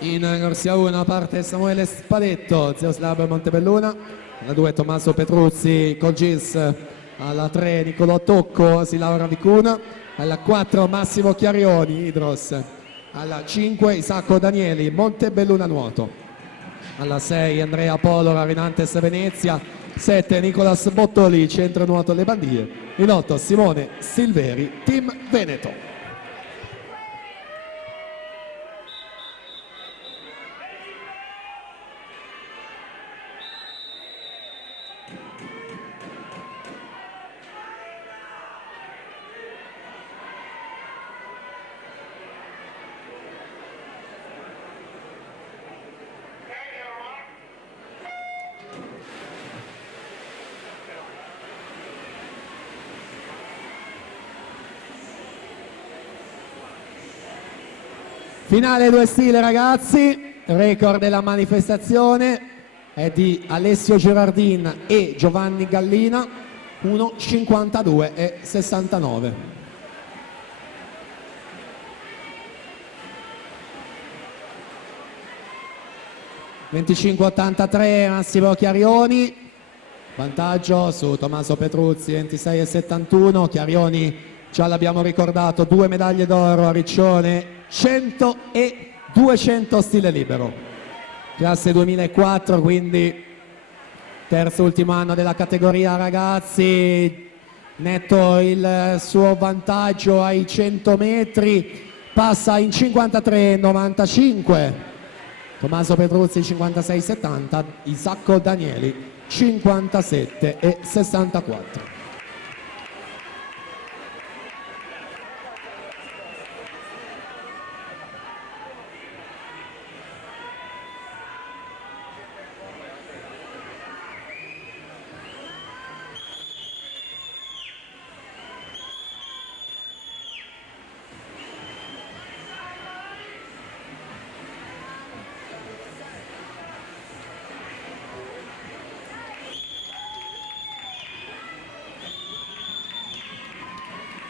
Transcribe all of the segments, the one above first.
In corsia 1 parte Samuele Spadetto, Zeus Lab Montebelluna, alla 2 Tommaso Petruzzi con Gils, alla 3 Nicolò Tocco, Silaura Vicuna, alla 4 Massimo Chiarioni, Idros, alla 5 Isacco Danieli, Montebelluna Nuoto, alla 6 Andrea Polora, Rinantes Venezia, 7 Nicolas Bottoli, Centro Nuoto Le Bandie, in 8 Simone Silveri, Team Veneto. Finale 2 stile ragazzi, record della manifestazione è di Alessio Gerardin e Giovanni Gallina, 1,52 e 69. (25,83) Massimo Chiarioni, vantaggio su Tommaso Petruzzi, 26,71. Chiarioni, già l'abbiamo ricordato, 2 medaglie d'oro a Riccione, 100 e 200 stile libero, classe 2004, quindi terzo ultimo anno della categoria ragazzi. Netto il suo vantaggio ai 100 metri, passa in 53,95. Tommaso Petruzzi 56,70, Isacco Danieli 57,64.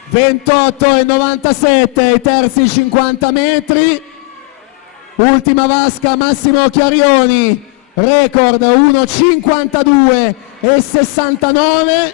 (28,97) i terzi 50 metri, ultima vasca Massimo Chiarioni, record 1,52 e 69,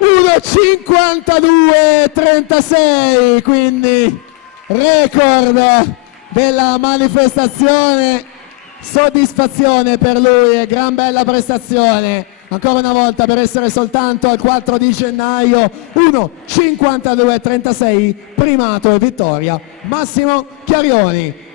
1,52 e 36, quindi record della manifestazione. Soddisfazione per lui e gran bella prestazione ancora una volta per essere soltanto al 4 di gennaio. 1,52,36 primato e vittoria Massimo Chiarioni.